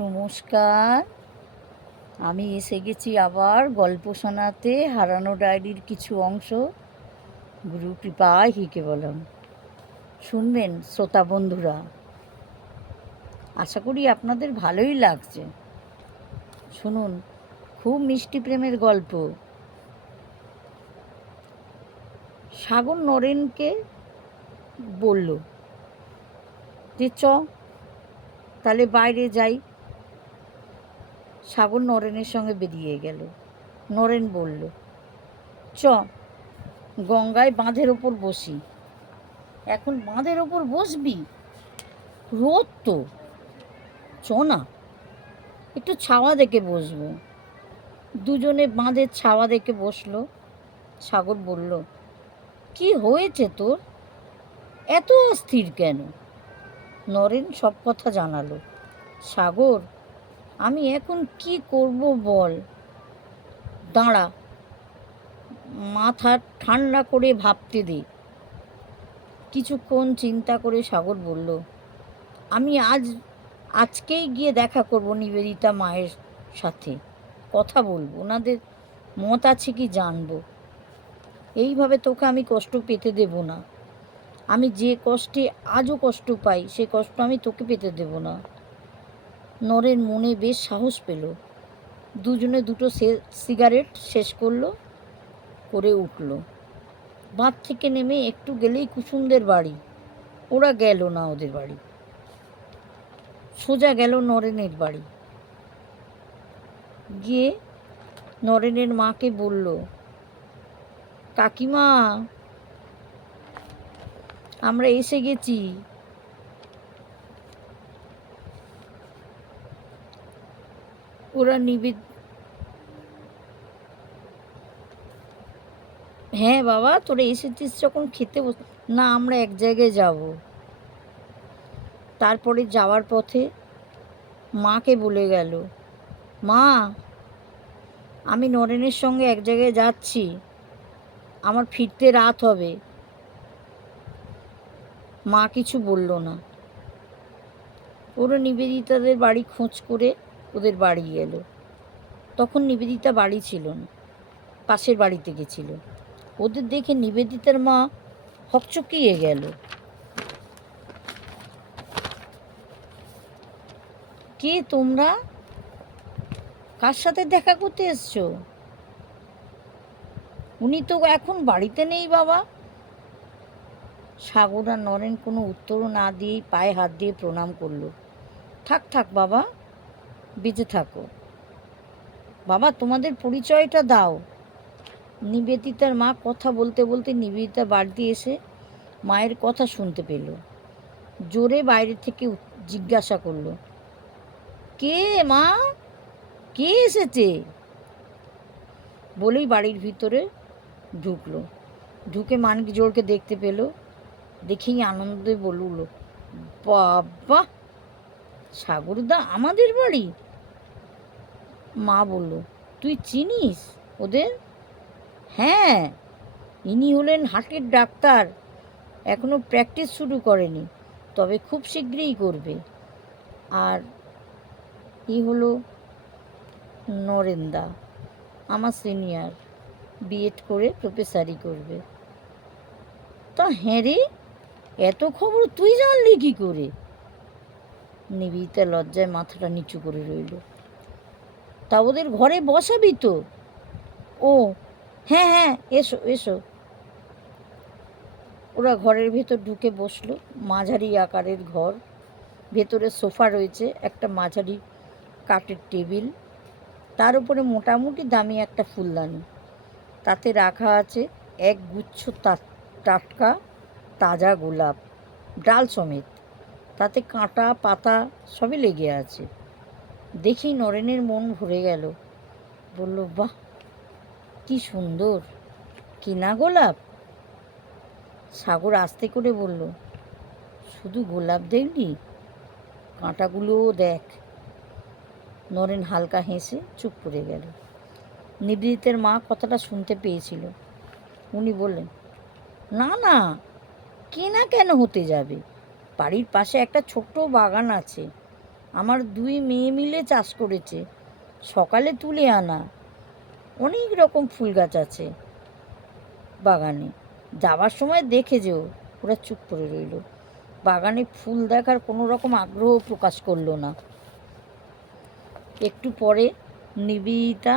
নমস্কার। আমি এসে গেছি আবার গল্প শোনাতে। হারানো ডায়েরির কিছু অংশ গুরু কৃপায় হিকে বললাম। শুনবেন শ্রোতা বন্ধুরা, আশা করি আপনাদের ভালোই লাগছে। শুনুন, খুব মিষ্টি প্রেমের গল্প। সাগর নরেনকে বলল যে তাহলে বাইরে যাই। সাগর নরেনের সঙ্গে বেরিয়ে গেল। নরেন বলল, গঙ্গায় বাঁধের ওপর বসি। এখন বাঁধের ওপর বসবি? রোদ তো, না, একটু ছাওয়া দেখে বসবো। দুজনে বাঁধের ছাওয়া দেখে বসলো। সাগর বলল, কি হয়েছে তোর, এত অস্থির কেন? নরেন সব কথা জানালো। সাগর, আমি এখন কি করব বল। দাঁড়া, মাথা ঠান্ডা করে ভাবতে দে। কিছুক্ষণ চিন্তা করে সাগর বলল, আমি আজকেই গিয়ে দেখা করব নিবেদিতা মায়ের সাথে, কথা বলবো, ওনাদের মত আছে কি জানবো। এইভাবে তোকে আমি কষ্ট পেতে দেব না। আমি যে কষ্টে আজও কষ্ট পাই, সে কষ্ট আমি তোকে পেতে দেব না। নরেন মনে বেশ সাহস পেল। দুজনে দুটো সিগারেট শেষ করে উঠল। বাঁধ থেকে নেমে একটু গেলেই কুসুমদের বাড়ি। ওরা গেল না ওদের বাড়ি, সোজা গেল নরেনের বাড়ি। গিয়ে নরেনের মাকে বলল, কাকিমা, আমরা এসে গেছি। ওরা হ্যাঁ বাবা, তোরা এসেছিস যখন খেতে না, আমরা এক জায়গায় যাব। তারপরে যাওয়ার পথে মাকে বলে গেল, মা, আমি নরেনের সঙ্গে এক জায়গায় যাচ্ছি, আমার ফিরতে রাত হবে। মা কিছু বলল না। ওরা নিবেদিতাদের বাড়ি খোঁজ করে ওদের বাড়ি এলো। তখন নিবেদিতা বাড়ি ছিল না, পাশের বাড়িতে গেছিল। ওদের দেখে নিবেদিতার মা হকচকিয়ে গেল। কে তোমরা, কার সাথে দেখা করতে এসছো? উনি তো এখন বাড়িতে নেই বাবা। সাগর আর নরেন কোনো উত্তরও না দিয়েই পায়ে হাত দিয়ে প্রণাম করলো। থাক থাক বাবা, বেঁচে থাকো। বাবা, তোমাদের পরিচয়টা দাও। নিবেদিতার মা কথা বলতে বলতে নিবেদিতা বাড়িতে এসে মায়ের কথা শুনতে পেল। জোরে বাইরে থেকে জিজ্ঞাসা করলো, কে মা, কে এসেছে? বলেই বাড়ির ভিতরে ঢুকলো। ঢুকে মানিক জোরকে দেখতে পেল। দেখেই আনন্দে বলল, বাবা, সাগরদা আমাদের বাড়ি? মা বলল, তুই চিনিস ওদের? হ্যাঁ, ইনি হলেন হার্টের ডাক্তার। এখনো প্র্যাকটিস শুরু করেনি, তবে খুব শীঘ্রই করবে। আর হলো নরেন্দা, আমার সিনিয়র, বিএড করে প্রফেসরি করবে। তা হ্যাঁ রে, এত খবর তুই জানলি কি করে? নিবেদিতা লজ্জায় মাথাটা নিচু করে রইল। তা ওদের ঘরে বসাবি তো? ও হ্যাঁ হ্যাঁ, এসো এসো। ওরা ঘরের ভেতর ঢুকে বসলো। মাঝারি আকারের ঘর, ভেতরে সোফা রয়েছে, একটা মাঝারি কাঠের টেবিল, তার উপরে মোটামুটি দামি একটা ফুলদানি। তাতে রাখা আছে এক গুচ্ছ টাটকা তাজা গোলাপ, ডাল সমেত। তাতে কাঁটা পাতা সবই লেগে আছে। দেখেই নরেনের মন ভরে গেল। বলল, বাহ, কি সুন্দর, কিনা গোলাপ? সাগর আস্তে করে বলল, শুধু গোলাপ দেখলি, কাঁটাগুলোও দেখ। নরেন হালকা হেসে চুপ করে গেল। নিবেদিতার মা কথাটা শুনতে পেয়েছিল। উনি বললেন, না না, কেনা কেন হতে যাবে, বাড়ির পাশে একটা ছোট্ট বাগান আছে, আমার 2 মেয়ে মিলে চাষ করেছে, সকালে তুলে আনা। অনেক রকম ফুল গাছ আছে বাগানে, যাবার সময় দেখে যেও। ওরা চুপ করে রইল, বাগানে ফুল দেখার কোনো রকম আগ্রহ প্রকাশ করলো না। একটু পরে নিবেদিতা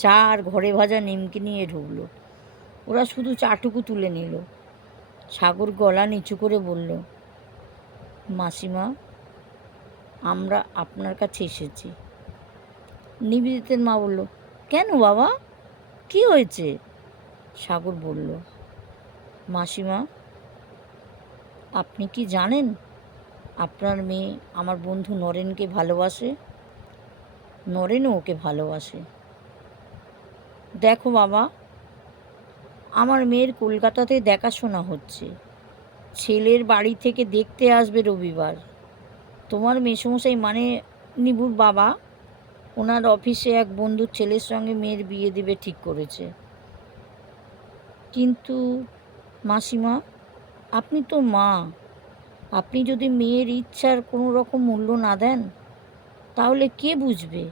চা আর ঘরে ভাজা নিমকি নিয়ে ঢুকলো। ওরা শুধু চাটুকু তুলে নিল। সাগর গলা নিচু করে বলল, মাসিমা, আমরা আপনার কাছে এসেছি। নিবেদিতার মা বলল, কেন বাবা, কি হয়েছে? সাগর বলল, মাসিমা, আপনি কি জানেন আপনার মেয়ে আমার বন্ধু নরেনকে ভালোবাসে? নরেনও ওকে ভালোবাসে। দেখো বাবা, আমার মেয়ের কলকাতাতে দেখাশোনা হচ্ছে, ছেলের বাড়ি থেকে দেখতে আসবে রবিবার। তোমার মেসোমশাই মানে নিবুর বাবা, ওনার অফিসে এক বন্ধুর ছেলের সঙ্গে মেয়ের বিয়ে দিবে ঠিক করেছে। কিন্তু মাসিমা, আপনি তো মা, আপনি যদি মেয়ের ইচ্ছার কোনো রকম মূল্য না দেন, তাহলে কে বুঝবে?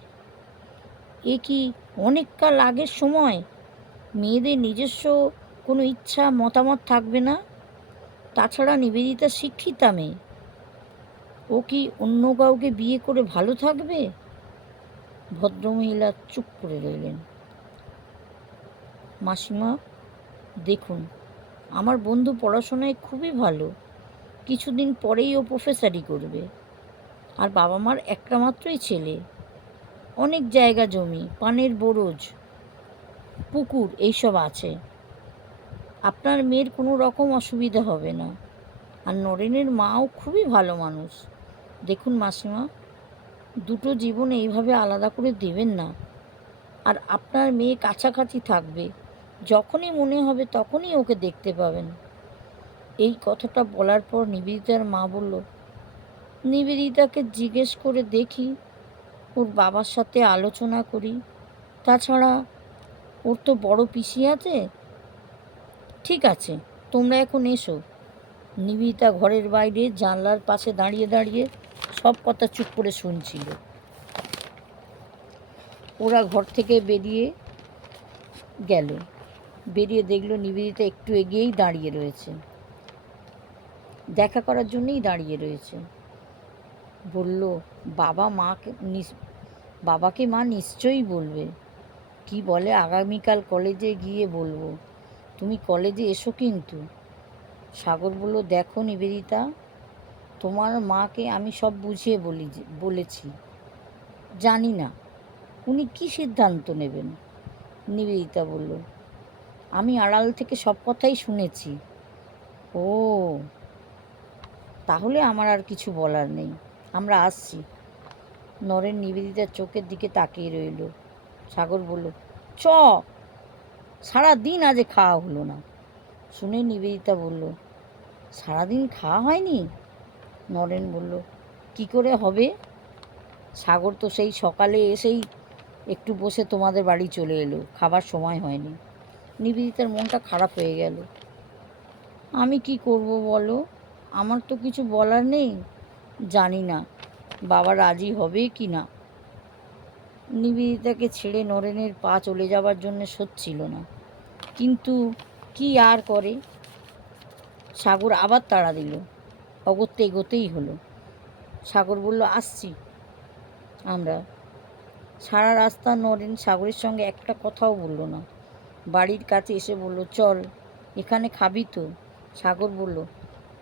এ কি অনেককাল আগের সময়, মেয়েদের নিজস্ব কোনো ইচ্ছা মতামত থাকবে না? তাছাড়া নিবেদিতা শিক্ষিতা মেয়ে, ও কি অন্য কাউকে বিয়ে করে ভালো থাকবে? ভদ্রমহিলা চুপ করে রইলেন। মাসিমা, দেখুন, আমার বন্ধু পড়াশোনায় খুবই ভালো, কিছুদিন পরেই ও প্রফেসরি করবে। আর বাবা মার একটা মাত্রই ছেলে, অনেক জায়গা জমি, পানের বরজ, পুকুর এইসব আছে। আপনার মেয়ের কোনো রকম অসুবিধা হবে না। আর নরেনের মাও খুবই ভালো মানুষ। দেখুন মাসিমা, দুটো জীবন এইভাবে আলাদা করে দেবেন না। আর আপনার মেয়ে কাছাকাছি থাকবে, যখনই মনে হবে তখনই ওকে দেখতে পাবেন। এই কথাটা বলার পর নিবেদিতার মা বলল, নিবেদিতাকে জিজ্ঞেস করে দেখি, ওর বাবার সাথে আলোচনা করি। তাছাড়া ওর তো বড় পিসি আছে। ঠিক আছে, তোমরা এখন এসো। নিবেদিতা ঘরের বাইরে জানলার পাশে দাঁড়িয়ে দাঁড়িয়ে সব কথা চুপ করে শুনছিল। ওরা ঘর থেকে বেরিয়ে গেল, বেরিয়ে দেখলো নিবেদিতা একটু এগিয়েই দাঁড়িয়ে রয়েছে, দেখা করার জন্যই দাঁড়িয়ে রয়েছে। বলল, বাবাকে মা নিশ্চয়ই বলবে। কি বলে, আগামীকাল কলেজে গিয়ে বলবো। তুমি কলেজে এসো কিন্তু। সাগর বলল, দেখো নিবেদিতা, তোমার মাকে আমি সব বুঝিয়ে বলেছি। জানি না উনি কী সিদ্ধান্ত নেবেন। নিবেদিতা বলল, আমি আড়াল থেকে সব কথাই শুনেছি। ও, তাহলে আমার আর কিছু বলার নেই, আমরা আসছি। নরেন নিবেদিতার চোখের দিকে তাকিয়ে রইল। সাগর বলল, চ, সারাদিন আজ খাওয়া হলো না। শুনে নিবেদিতা বলল, সারাদিন খাওয়া হয়নি? নরেন বলল, কি করে হবে? সাগর তো সেই সকালে এসেই একটু বসে তোমাদের বাড়ি চলে এলো, খাবার সময় হয়নি। নিবেদিতার মনটা খারাপ হয়ে গেল। আমি কি করব বলো, আমার তো কিছু বলার নেই। জানি না বাবা রাজি হবে কি না। নিবেদিতাকে ছেড়ে নরেনের পা চলে যাবার জন্য সচ্ছিল না, কিন্তু কি আর করে। সাগর আবার তাড়া দিল, অগত্যা এগোতেই হলো। সাগর বলল, আসছি আমরা। সারা রাস্তা নরেন সাগরের সঙ্গে একটা কথাও বলল না। বাড়ির কাছে এসে বলল, চল, এখানে খাবি তো? সাগর বলল,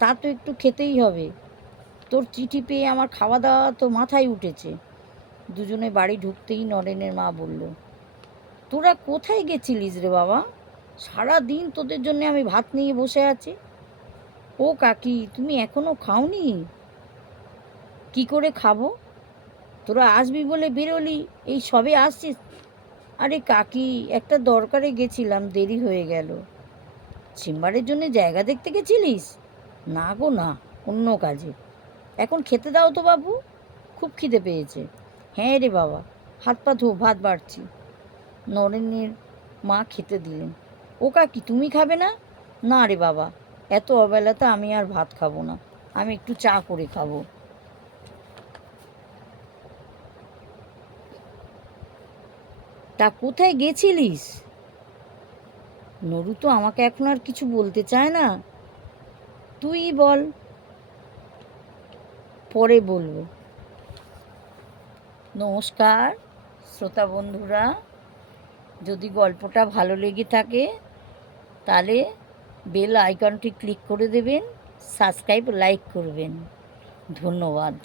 তা তো একটু খেতেই হবে, তোর চিঠি পেয়ে আমার খাওয়া দাওয়া তো মাথায় উঠেছে। দুজনে বাড়ি ঢুকতেই নরেনের মা বলল, তোরা কোথায় গেছিলিস রে বাবা? সারা দিন তোদের জন্য আমি ভাত নিয়ে বসে আছি। ও কাকি, তুমি এখনো খাওনি? কি করে খাবো? তোরা আসবি বলে বেরোলি, এই সবে আসছিস? আরে কাকি, একটা দরকারে গেছিলাম, দেরি হয়ে গেল। চেম্বারের জন্য জায়গা দেখতে গেছিলিস? না গো না, অন্য কাজে। এখন খেতে দাও তো বাবু, খুব খিদে পেয়েছে। হ্যাঁ রে বাবা, হাত পা ধো, ভাত বাড়ছি। নরেনের মা খেতে দিলেন। ও কাকি, তুমি খাবে না? না রে বাবা, এত অবেলাতে আমি আর ভাত খাবো না, আমি একটু চা করে খাবো। তা কোথায় গেছিলিস? নরু তো আমাকে এখন আর কিছু বলতে চায় না, তুই বল। পরে বলবো। নমস্কার শ্রোতা বন্ধুরা, যদি গল্পটা ভালো লেগে থাকে তাহলে বেল আইকনটি ক্লিক করে দেবেন, সাবস্ক্রাইব লাইক করবেন। ধন্যবাদ।